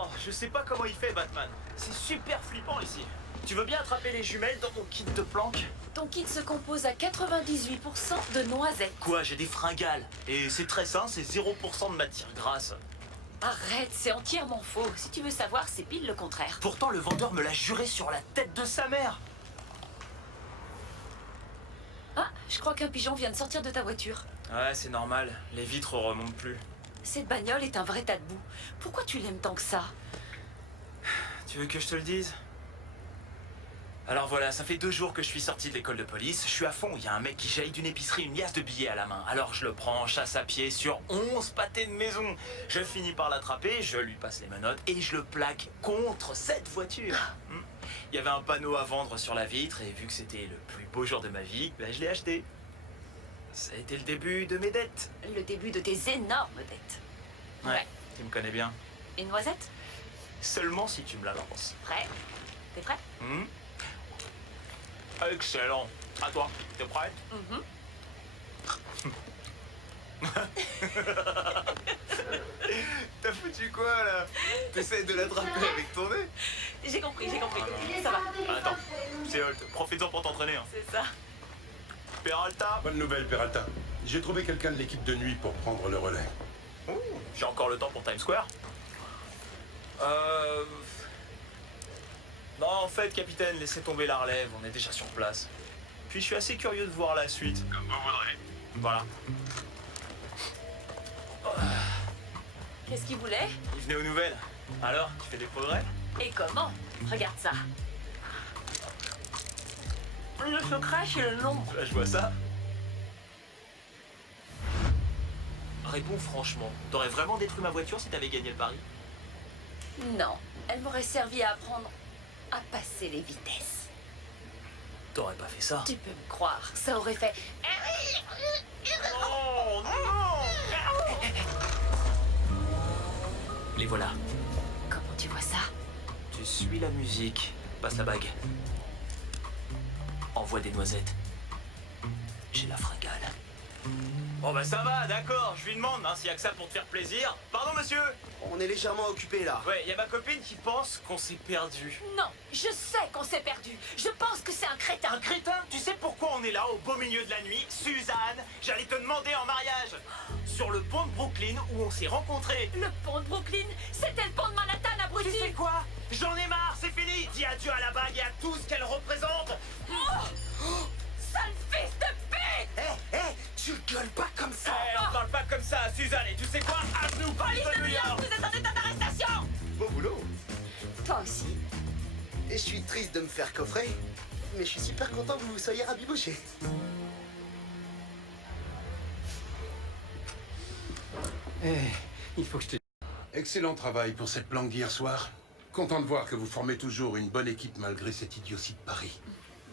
Oh, je sais pas comment il fait, Batman. C'est super flippant ici. Tu veux bien attraper les jumelles dans ton kit de planque? Ton kit se compose à 98% de noisettes. Quoi, j'ai des fringales. Et c'est très sain, c'est 0% de matière grasse. Arrête, c'est entièrement faux. Si tu veux savoir, c'est pile le contraire. Pourtant, le vendeur me l'a juré sur la tête de sa mère. Ah, je crois qu'un pigeon vient de sortir de ta voiture. Ouais, c'est normal. Les vitres remontent plus. Cette bagnole est un vrai tas de boue. Pourquoi tu l'aimes tant que ça? Tu veux que je te le dise? Alors voilà, ça fait 2 jours que je suis sorti de l'école de police. Je suis à fond, il y a un mec qui jaillit d'une épicerie une liasse de billets à la main. Alors je le prends, chasse à pied sur 11 pâtés de maison. Je finis par l'attraper, je lui passe les menottes et je le plaque contre cette voiture. Il y avait un panneau à vendre sur la vitre et vu que c'était le plus beau jour de ma vie, ben je l'ai acheté. Ça a été le début de mes dettes. Le début de tes énormes dettes. Ouais, tu me connais bien. Et noisette? Seulement si tu me la lances. Prêt? T'es prêt? Excellent. À toi, t'es prête? T'as foutu quoi là? T'essayes de l'attraper avec ton nez? J'ai compris, ça va. Attends, c'est Holt, profites-en pour t'entraîner. Hein. C'est ça. Peralta? Bonne nouvelle, Peralta. J'ai trouvé quelqu'un de l'équipe de nuit pour prendre le relais. Ouh, j'ai encore le temps pour Times Square. Non, en fait, capitaine, laissez tomber la relève, on est déjà sur place. Puis je suis assez curieux de voir la suite. Comme vous voudrez. Voilà. Qu'est-ce qu'il voulait? Il venait aux nouvelles. Alors, tu fais des progrès? Et comment? Regarde ça. Le secret, c'est le nom. Là, je vois ça. Réponds franchement, t'aurais vraiment détruit ma voiture si t'avais gagné le pari? Non, elle m'aurait servi à apprendre à passer les vitesses. T'aurais pas fait ça. Tu peux me croire, ça aurait fait... Oh non! Les voilà. Comment tu vois ça? Tu suis la musique. Passe la bague. Envoie des noisettes. J'ai la fringale. Bon bah ça va, d'accord, je lui demande hein, s'il y a que ça pour te faire plaisir. Pardon monsieur? On est légèrement occupé là. Ouais, il y a ma copine qui pense qu'on s'est perdu. Non, je sais qu'on s'est perdu. Je pense que c'est un crétin. Un crétin? Tu sais pourquoi on est là au beau milieu de la nuit? Suzanne, j'allais te demander en mariage. Sur le pont de Brooklyn où on s'est rencontrés. Le pont de Brooklyn, c'était le pont de Manhattan, abruti. Tu sais quoi? J'en ai marre, c'est fini. Dis adieu à la bague et à tout ce qu'elle représente. Sale fils de pute! Tu gueules pas comme ça. On parle pas comme ça, Suzanne. Et tu sais quoi? À nous, Police de New York, vous êtes en état d'arrestation! Beau boulot. Toi aussi. Et je suis triste de me faire coffrer, mais je suis super content que vous vous soyez rabiboché. Il faut que je te... Excellent travail pour cette planque d'hier soir. Content de voir que vous formez toujours une bonne équipe malgré cette idiotie de Paris.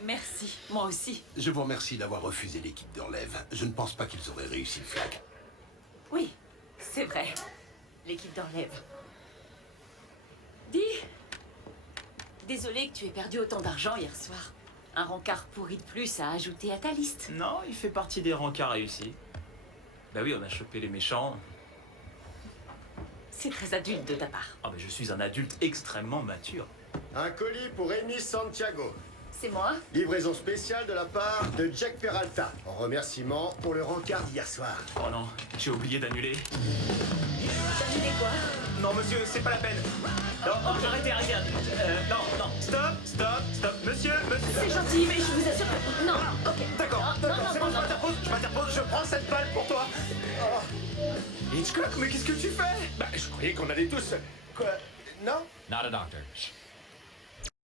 Merci, moi aussi. Je vous remercie d'avoir refusé l'équipe de relève. Je ne pense pas qu'ils auraient réussi le flag. Oui, c'est vrai. L'équipe d'enlève. Dis, désolé que tu aies perdu autant d'argent hier soir. Un rencard pourri de plus à ajouter à ta liste. Non, il fait partie des rencarts réussis. Bah oui, on a chopé les méchants. C'est très adulte de ta part. Ah mais je suis un adulte extrêmement mature. Un colis pour Amy Santiago. C'est moi? Livraison spéciale de la part de Jack Peralta. En remerciement pour le rencard d'hier soir. Oh non, j'ai oublié d'annuler. T'as annulé quoi? Non monsieur, c'est pas la peine. Non, arrêtez. Non, stop. Monsieur. C'est gentil, mais je vous assure que... Non, ok. D'accord, Non, c'est bon, non. je m'interpose, je prends cette balle pour toi. Oh. Hitchcock, mais qu'est-ce que tu fais? Bah, je croyais qu'on allait tous... Quoi? Non? Not a doctor.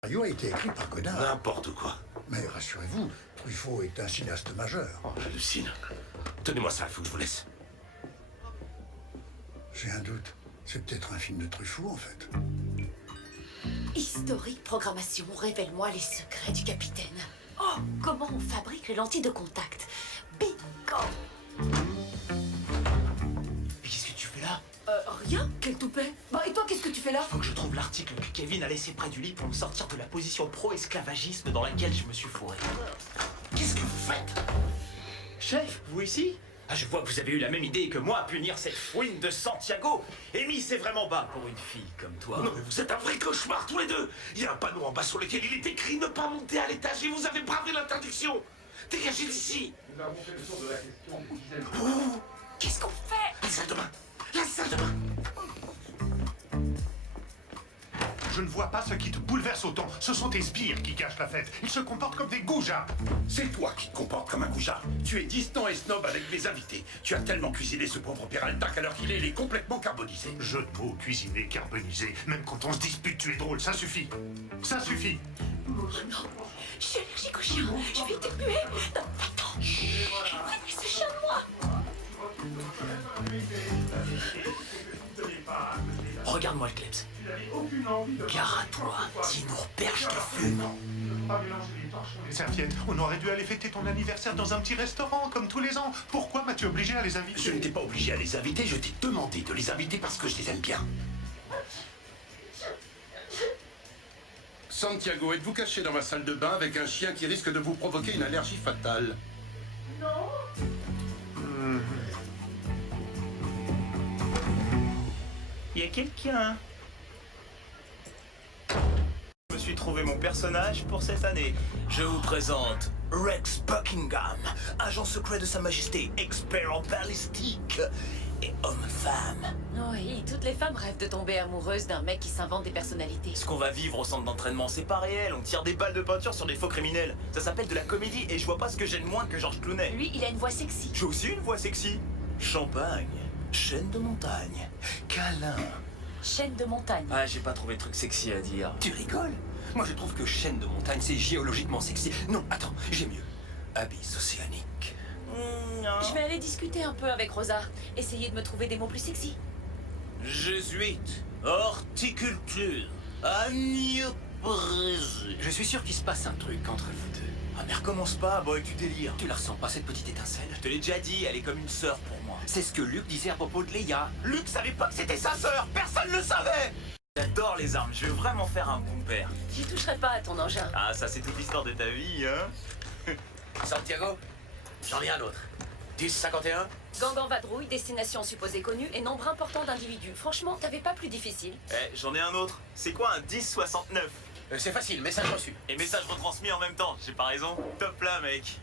scénario a été écrit par Godard. N'importe quoi. Mais rassurez-vous, Truffaut est un cinéaste majeur. Oh, j'hallucine. Tenez-moi ça, il faut que je vous laisse. J'ai un doute. C'est peut-être un film de Truffaut, en fait. Historique programmation, révèle-moi les secrets du capitaine. Oh, comment on fabrique les lentilles de contact? Bingo! Mais qu'est-ce que tu fais là? Rien? Quel toupet? Bah, et toi, qu'est-ce que tu fais là? Faut que je trouve l'article que Kevin a laissé près du lit pour me sortir de la position pro-esclavagisme dans laquelle je me suis fourré. Qu'est-ce que vous faites? Chef, vous ici? Ah, je vois que vous avez eu la même idée que moi, punir cette fouine de Santiago. Amy, c'est vraiment bas pour une fille comme toi. Non mais vous êtes un vrai cauchemar tous les deux. Il y a un panneau en bas sur lequel il est écrit ne pas monter à l'étage et vous avez bravé l'interdiction. Dégagez d'ici. Nous avons fait le tour de la question des dizaines. Qu'est-ce qu'on fait? La salle de bain. La salle de bain. Je ne vois pas ce qui te bouleverse autant. Ce sont tes sbires qui gâchent la fête. Ils se comportent comme des goujats. C'est toi qui te comportes comme un goujat. Tu es distant et snob avec mes invités. Tu as tellement cuisiné ce pauvre Peralta qu'à l'heure qu'il est, il est complètement carbonisé. Jeu de mots, cuisiné, carbonisé. Même quand on se dispute, tu es drôle. Ça suffit. Ça suffit. Je suis allergique au chien. Je vais t'épuer. Non, attends. Éloignez ce chien de moi. Regarde-moi le Klebs. Gare à toi, Tinour perche te fume. Les serviettes, on aurait dû aller fêter ton anniversaire dans un petit restaurant, comme tous les ans. Pourquoi m'as-tu obligé à les inviter? Je ne t'ai pas obligé à les inviter, je t'ai demandé de les inviter parce que je les aime bien. Santiago, êtes-vous caché dans ma salle de bain avec un chien qui risque de vous provoquer une allergie fatale? Y a quelqu'un? Je me suis trouvé mon personnage pour cette année. Je vous présente Rex Buckingham, agent secret de Sa Majesté, expert en balistique et homme-femme. Oui, toutes les femmes rêvent de tomber amoureuses d'un mec qui s'invente des personnalités. Ce qu'on va vivre au centre d'entraînement, c'est pas réel. On tire des balles de peinture sur des faux criminels. Ça s'appelle de la comédie et je vois pas ce que j'aime moins que Georges Clooney. Lui, il a une voix sexy. J'ai aussi une voix sexy. Champagne, chaîne de montagne, câlin. Chaîne de montagne. Ah, j'ai pas trouvé de truc sexy à dire. Tu rigoles? Moi je trouve que chaîne de montagne c'est géologiquement sexy. Non, attends, j'ai mieux. Abysse océanique. Non. Je vais aller discuter un peu avec Rosa. Essayer de me trouver des mots plus sexy. Jésuite, horticulture, agneau brisé. Je suis sûr qu'il se passe un truc entre vous deux. Ah mais recommence pas, boy, tu délires. Tu la ressens pas cette petite étincelle? Je te l'ai déjà dit, elle est comme une sœur pour moi. C'est ce que Luc disait à propos de Leia. Luc savait pas que c'était sa sœur, personne ne savait. J'adore les armes, je veux vraiment faire un bon père. J'y toucherai pas à ton engin. Ah, ça c'est toute l'histoire de ta vie, hein. Santiago, j'en ai un autre. 10-51. Gang en vadrouille, destination supposée connue et nombre important d'individus. Franchement, t'avais pas plus difficile. Eh, j'en ai un autre. C'est quoi un 10-69? C'est facile, message reçu. Et message retransmis en même temps, j'ai pas raison. Top là, mec.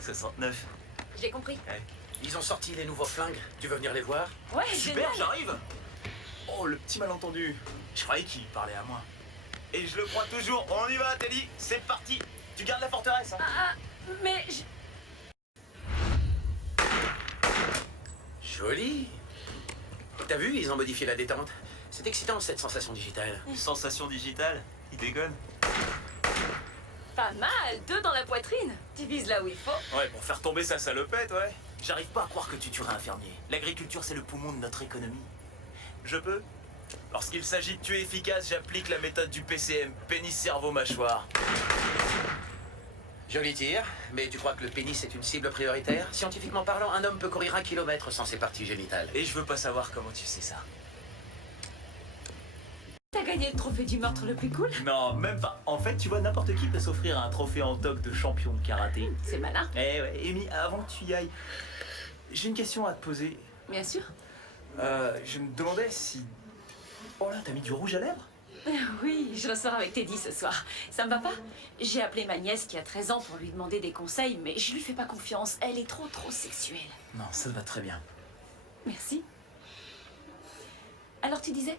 69. J'ai compris. Ils ont sorti les nouveaux flingues. Tu veux venir les voir? Ouais, Super, génial. j'arrive. Oh, le petit malentendu. Je croyais qu'il parlait à moi. Et je le crois toujours. On y va, Teddy. C'est parti. Tu gardes la forteresse, hein. Ah, mais Joli. T'as vu, ils ont modifié la détente. C'est excitant cette sensation digitale. Sensation digitale. Il déconne. pas mal. 2 dans la poitrine. Tu vises là où il faut. Ouais, pour faire tomber sa salopette, ouais. J'arrive pas à croire que tu tuerais un fermier. L'agriculture, c'est le poumon de notre économie. Je peux? Lorsqu'il s'agit de tuer efficace, j'applique la méthode du PCM, pénis, cerveau, mâchoire. Joli tir, mais tu crois que le pénis est une cible prioritaire? Scientifiquement parlant, un homme peut courir 1 kilomètre sans ses parties génitales. Et je veux pas savoir comment tu sais ça. T'as gagné le trophée du meurtre le plus cool? Non, même pas. En fait, tu vois, n'importe qui peut s'offrir un trophée en toc de champion de karaté. C'est malin. Eh ouais, Amy, avant que tu y ailles, j'ai une question à te poser. Bien sûr. Je me demandais si... Oh là, t'as mis du rouge à lèvres? Oui, je ressors avec Teddy ce soir. Ça me va pas? J'ai appelé ma nièce qui a 13 ans pour lui demander des conseils, mais je lui fais pas confiance. Elle est trop sexuelle. Non, ça te va très bien. Merci. Alors tu disais?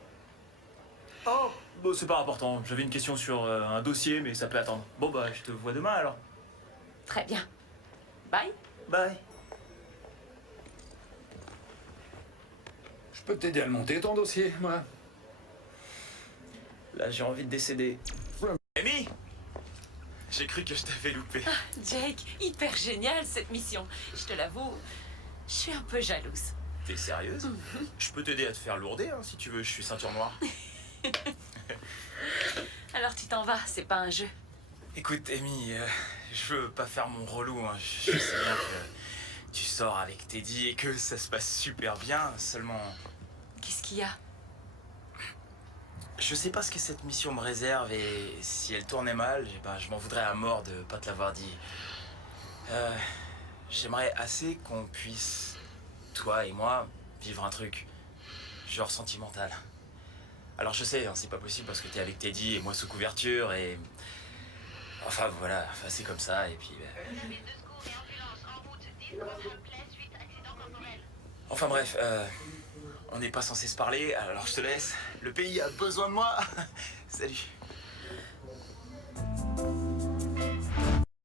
Oh, bon, c'est pas important. J'avais une question sur un dossier, mais ça peut attendre. Bon, bah, je te vois demain, alors. Très bien. Bye. Bye. Je peux t'aider à le monter, ton dossier, moi. Là, j'ai envie de décéder. Amy! J'ai cru que je t'avais loupé. Ah, Jake, hyper génial cette mission. Je te l'avoue, je suis un peu jalouse. T'es sérieuse? Je peux t'aider à te faire lourder, hein, si tu veux. Je suis ceinture noire. Alors tu t'en vas, c'est pas un jeu. Écoute, Amy, je veux pas faire mon relou. Hein. Je sais bien que tu sors avec Teddy et que ça se passe super bien. Seulement, Qu'est-ce qu'il y a? je sais pas ce que cette mission me réserve et si elle tournait mal, je m'en voudrais à mort de pas te l'avoir dit. j'aimerais assez qu'on puisse, toi et moi, vivre un truc, genre sentimental. Alors je sais, hein, c'est pas possible parce que t'es avec Teddy et moi sous couverture et... Enfin voilà, enfin, c'est comme ça et puis... Enfin bref, on n'est pas censé se parler, alors je te laisse. Le pays a besoin de moi. Salut.